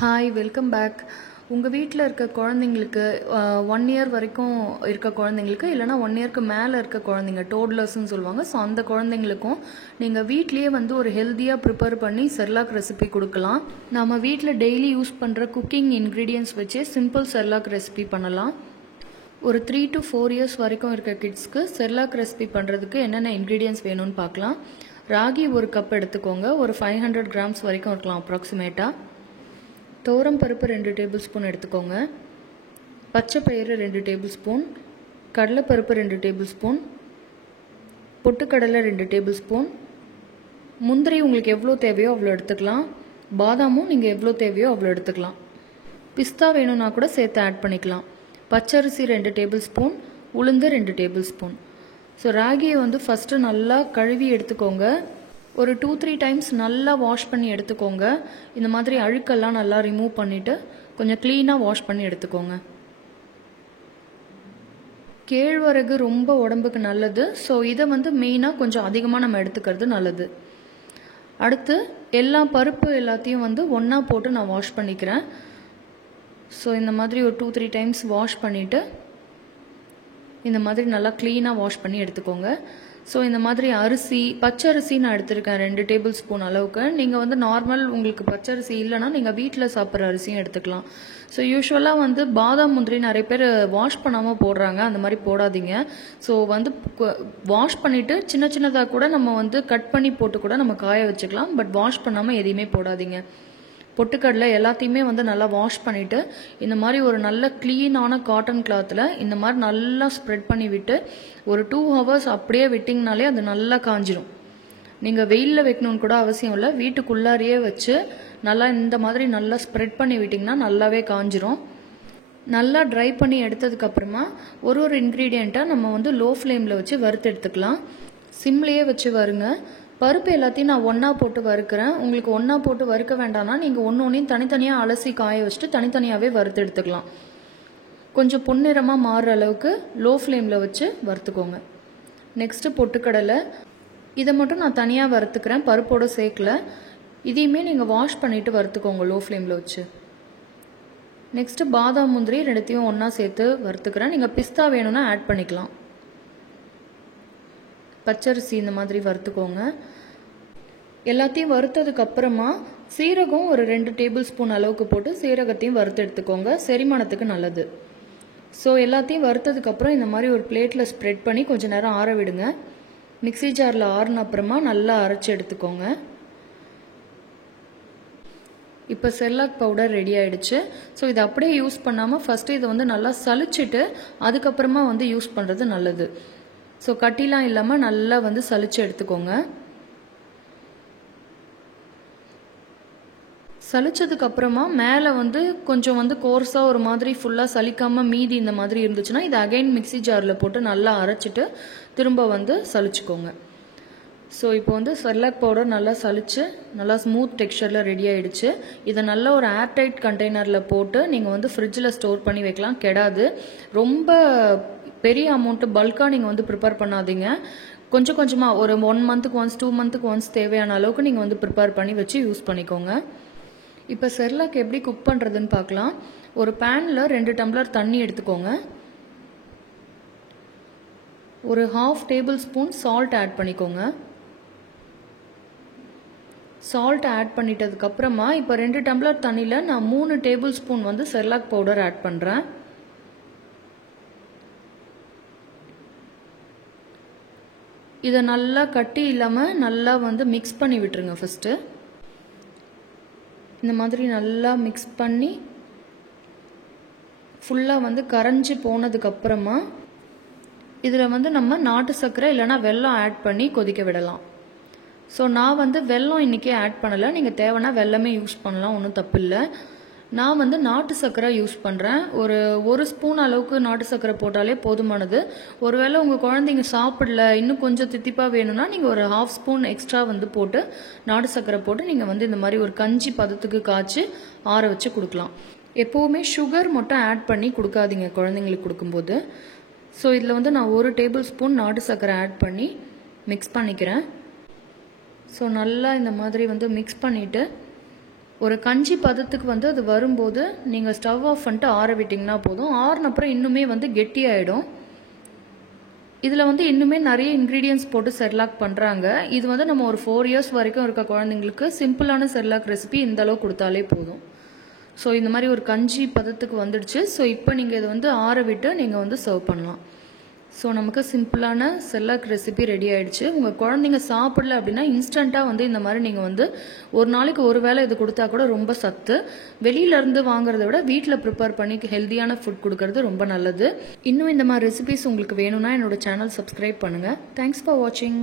Hi, welcome back. உங்கள் வீட்டில் இருக்க குழந்தைங்களுக்கு 1 இயர் வரைக்கும் இருக்க குழந்தைங்களுக்கு, இல்லைனா 1 இயர்க்கு மேலே இருக்க குழந்தைங்க, டோட்லர்ஸ்ன்னு சொல்லுவாங்க. ஸோ அந்த குழந்தைங்களுக்கும் நீங்கள் வீட்லேயே வந்து ஒரு ஹெல்த்தியாக ப்ரிப்பேர் பண்ணி செர்லாக் ரெசிபி கொடுக்கலாம். நம்ம வீட்டில் டெய்லி யூஸ் பண்ணுற குக்கிங் இன்க்ரீடியன்ட்ஸ் வச்சே சிம்பிள் செர்லாக் ரெசிபி பண்ணலாம். ஒரு 3 to 4 இயர்ஸ் வரைக்கும் இருக்க கிட்ஸ்க்கு செர்லாக் ரெசிபி பண்ணுறதுக்கு என்னென்ன இன்க்ரீடியன்ட்ஸ் வேணும்னு பார்க்கலாம். ராகி 1 கப் எடுத்துக்கோங்க. ஒரு 500 கிராம்ஸ் வரைக்கும் இருக்கலாம் அப்ராக்சிமேட்டாக. தோரம் பருப்பு 2 டேபிள் ஸ்பூன் எடுத்துக்கோங்க. பச்சை பயிறு 2 டேபிள் ஸ்பூன், கடலைப்பருப்பு 2 டேபிள் ஸ்பூன், பொட்டுக்கடலை 2 டேபிள் ஸ்பூன், முந்திரி உங்களுக்கு எவ்வளோ தேவையோ அவ்வளோ எடுத்துக்கலாம். பாதாமும் நீங்கள் எவ்வளோ தேவையோ அவ்வளோ எடுத்துக்கலாம். பிஸ்தா வேணும்னா கூட சேர்த்து ஆட் பண்ணிக்கலாம். பச்சரிசி 2 டேபிள் ஸ்பூன், உளுந்து 2 டேபிள் ஸ்பூன். ஸோ ராகியை வந்து ஃபஸ்ட்டு நல்லா கழுவி எடுத்துக்கோங்க. ஒரு 2-3 டைம்ஸ் நல்லா வாஷ் பண்ணி எடுத்துக்கோங்க. இந்த மாதிரி அழுக்கெல்லாம் நல்லா ரிமூவ் பண்ணிவிட்டு கொஞ்சம் க்ளீனாக வாஷ் பண்ணி எடுத்துக்கோங்க. கேழ்வரகு ரொம்ப உடம்புக்கு நல்லது. ஸோ இதை வந்து மெயினாக கொஞ்சம் அதிகமாக நம்ம எடுத்துக்கிறது நல்லது. அடுத்து எல்லா பருப்பு எல்லாத்தையும் வந்து ஒன்றா போட்டு நான் வாஷ் பண்ணிக்கிறேன். ஸோ இந்த மாதிரி ஒரு 2-3 டைம்ஸ் வாஷ் பண்ணிவிட்டு இந்த மாதிரி நல்லா க்ளீனாக வாஷ் பண்ணி எடுத்துக்கோங்க. ஸோ இந்த மாதிரி அரிசி, பச்சரிசி நான் எடுத்திருக்கேன் 2 டேபிள் ஸ்பூன் அளவுக்கு. நீங்கள் வந்து நார்மல் உங்களுக்கு பச்சரிசி இல்லைனா நீங்கள் வீட்டில் சாப்பிட்ற அரிசியும் எடுத்துக்கலாம். ஸோ யூஸ்வலாக வந்து பாதாம் முந்திரி நிறைய பேர் வாஷ் பண்ணாமல் போடுறாங்க. அந்த மாதிரி போடாதீங்க. ஸோ வந்து வாஷ் பண்ணிவிட்டு சின்ன சின்னதாக கூட நம்ம வந்து கட் பண்ணி போட்டு கூட நம்ம காய வச்சுக்கலாம். பட் வாஷ் பண்ணாமல் எதையுமே போடாதீங்க. பொட்டுக்கடலை எல்லாத்தையுமே வந்து நல்லா வாஷ் பண்ணிவிட்டு இந்த மாதிரி ஒரு நல்ல க்ளீனான காட்டன் கிளாத்தில் இந்த மாதிரி நல்லா ஸ்ப்ரெட் பண்ணி விட்டு ஒரு 2 ஹவர்ஸ் அப்படியே விட்டிங்கனாலே அது நல்லா காஞ்சிரும். நீங்கள் வெயிலில் வைக்கணும்னு கூட அவசியம் இல்லை. வீட்டுக்குள்ளாரையே வச்சு நல்லா இந்த மாதிரி நல்லா ஸ்ப்ரெட் பண்ணி விட்டிங்கன்னா நல்லாவே காஞ்சிரும். நல்லா ட்ரை பண்ணி எடுத்ததுக்கப்புறமா ஒரு இன்க்ரீடியண்ட்டாக நம்ம வந்து லோ ஃப்ளேமில் வச்சு வறுத்து எடுத்துக்கலாம். சிம்லேயே வச்சு வருங்க. பருப்பு எல்லாத்தையும் நான் ஒன்றா போட்டு வறுக்கிறேன். உங்களுக்கு ஒன்றா போட்டு வறுக்க வேண்டாம்னா நீங்கள் ஒன்றையும் தனித்தனியாக அலசி காய வச்சுட்டு தனித்தனியாகவே வறுத்து எடுத்துக்கலாம். கொஞ்சம் பொன்னிறமாக மாறுற அளவுக்கு லோ ஃப்ளேமில் வச்சு வறுத்துக்கோங்க. நெக்ஸ்ட்டு பொட்டுக்கடலை, இதை மட்டும் நான் தனியாக வறுத்துக்கிறேன், பருப்போடு சேர்க்கல. இதையுமே நீங்கள் வாஷ் பண்ணிவிட்டு வறுத்துக்கோங்க லோ ஃப்ளேமில் வச்சு. நெக்ஸ்ட்டு பாதாம் முந்திரி 2த்தையும் ஒன்றா சேர்த்து வறுத்துக்கிறேன். நீங்கள் பிஸ்தா வேணும்னா ஆட் பண்ணிக்கலாம். பச்சரிசி இந்த மாதிரி வறுத்துக்கோங்க. எல்லாத்தையும் வறுத்ததுக்கு அப்புறமா சீரகம் ஒரு 2 டேபிள் ஸ்பூன் அளவுக்கு போட்டு சீரகத்தையும் வறுத்து எடுத்துக்கோங்க. செரிமானத்துக்கு நல்லது. ஸோ எல்லாத்தையும் வறுத்ததுக்கப்புறம் இந்த மாதிரி ஒரு பிளேட்டில் ஸ்ப்ரெட் பண்ணி கொஞ்சம் நேரம் ஆற விடுங்க. மிக்ஸி ஜாரில் ஆறின அப்புறமா நல்லா அரைச்சி எடுத்துக்கோங்க. இப்போ செர்லாக் பவுடர் ரெடி ஆகிடுச்சு. ஸோ இதை அப்படியே யூஸ் பண்ணாமல் ஃபஸ்ட்டு இதை வந்து நல்லா சலிச்சிட்டு அதுக்கப்புறமா வந்து யூஸ் பண்ணுறது நல்லது. ஸோ கட்டிலாம் இல்லாமல் நல்லா வந்து சலிச்சு எடுத்துக்கோங்க. சலிச்சதுக்கப்புறமா மேலே வந்து கொஞ்சம் வந்து கோர்ஸாக ஒரு மாதிரி ஃபுல்லாக சலிக்காமல் மீதி இந்த மாதிரி இருந்துச்சுன்னா இதை அகைன் மிக்ஸி ஜாரில் போட்டு நல்லா அரைச்சிட்டு திரும்ப வந்து சலிச்சுக்கோங்க. ஸோ இப்போ வந்து செர்லாக் பவுடர் நல்லா சலிச்சு நல்லா ஸ்மூத் டெக்ஸ்சரில் ரெடி ஆகிடுச்சு. இதை நல்லா ஒரு ஏர்டைட் கண்டெய்னரில் போட்டு நீங்கள் வந்து ஃப்ரிட்ஜில் ஸ்டோர் பண்ணி வைக்கலாம், கெடாது. ரொம்ப பெரிய அமௌண்ட்டு பல்காக நீங்கள் வந்து ப்ரிப்பேர் பண்ணாதீங்க. கொஞ்சம் கொஞ்சமாக ஒரு 1 மந்த்துக்கு ஒன்ஸ் 2 மந்த்துக்கு ஒன்ஸ் தேவையான அளவுக்கு நீங்கள் வந்து ப்ரிப்பேர் பண்ணி வச்சு யூஸ் பண்ணிக்கோங்க. இப்போ செர்லாக் எப்படி குக் பண்ணுறதுன்னு பார்க்கலாம். ஒரு பேனில் 2 டம்ளர் தண்ணி எடுத்துக்கோங்க. ஒரு 1/2 டேபிள் ஸ்பூன் சால்ட் ஆட் பண்ணிக்கோங்க. சால்ட் ஆட் பண்ணிட்டதுக்கப்புறமா இப்போ 2 டம்ளர் தண்ணியில் நான் 3 டேபிள் ஸ்பூன் வந்து செர்லாக் பவுடர் ஆட் பண்ணுறேன். இதை நல்லா கட்டி இல்லாமல் நல்லா வந்து மிக்ஸ் பண்ணி விட்டுருங்க. ஃபஸ்ட்டு இந்த மாதிரி நல்லா மிக்ஸ் பண்ணி ஃபுல்லாக வந்து கரைஞ்சி போனதுக்கப்புறமா இதில் வந்து நம்ம நாட்டு சர்க்கரை இல்லைனா வெல்லம் ஆட் பண்ணி கொதிக்க விடலாம். ஸோ நான் வந்து வெல்லம் இன்றைக்கி ஆட் பண்ணலை. நீங்கள் தேவைன்னா வெல்லமே யூஸ் பண்ணலாம், ஒன்றும் தப்பு இல்லை. நான் வந்து நாட்டு சர்க்கரை யூஸ் பண்ணுறேன். ஒரு ஸ்பூன் அளவுக்கு நாட்டு சர்க்கரை போட்டாலே போதுமானது. ஒருவேளை உங்கள் குழந்தைங்க சாப்பிடல, இன்னும் கொஞ்சம் தித்திப்பாக வேணும்னா நீங்கள் ஒரு 1/2 ஸ்பூன் எக்ஸ்ட்ரா வந்து போட்டு நாட்டு சர்க்கரை போட்டு நீங்கள் வந்து இந்த மாதிரி ஒரு கஞ்சி பதத்துக்கு காய்ச்சி ஆற வச்சு கொடுக்கலாம். எப்போவுமே சுகர் மட்டும் ஆட் பண்ணி கொடுக்காதீங்க குழந்தைங்களுக்கு கொடுக்கும்போது. ஸோ இதில் வந்து நான் 1 டேபிள் ஸ்பூன் நாட்டு சர்க்கரை ஆட் பண்ணி மிக்ஸ் பண்ணிக்கிறேன். ஸோ நல்லா இந்த மாதிரி வந்து மிக்ஸ் பண்ணிவிட்டு ஒரு கஞ்சி பதத்துக்கு வந்து அது வரும்போது நீங்கள் ஸ்டவ் ஆஃப் பண்ணிட்டு ஆற விட்டிங்கன்னா போதும். ஆறின அப்புறம் இன்னுமே வந்து கெட்டியாயிடும். இதில் வந்து இன்னுமே நிறைய இன்க்ரீடியன்ஸ் போட்டு செர்லாக் பண்ணுறாங்க. இது வந்து நம்ம ஒரு 4 இயர்ஸ் வரைக்கும் இருக்க குழந்தைங்களுக்கு சிம்பிளான செர்லாக் ரெசிபி இந்த அளவு கொடுத்தாலே போதும். ஸோ இந்த மாதிரி ஒரு கஞ்சி பதத்துக்கு வந்துடுச்சு. ஸோ இப்போ நீங்கள் இதை வந்து ஆற விட்டு நீங்கள் வந்து சர்வ் பண்ணலாம். ஸோ நமக்கு சிம்பிளான செர்லாக் ரெசிபி ரெடி ஆகிடுச்சு. உங்கள் குழந்தைங்க சாப்பிடல அப்படின்னா இன்ஸ்டண்ட்டாக வந்து இந்த மாதிரி நீங்கள் வந்து ஒரு நாளைக்கு ஒரு வேளை இது கொடுத்தா கூட ரொம்ப சத்து. வெளியிலேருந்து வாங்குறத விட வீட்டில் ப்ரிப்பேர் பண்ணி ஹெல்த்தியான ஃபுட் கொடுக்கறது ரொம்ப நல்லது. இன்னும் இந்த மாதிரி ரெசிபிஸ் உங்களுக்கு வேணும்னா என்னோட சேனல் சப்ஸ்கிரைப் பண்ணுங்கள். தேங்க்ஸ் ஃபார் வாட்சிங்.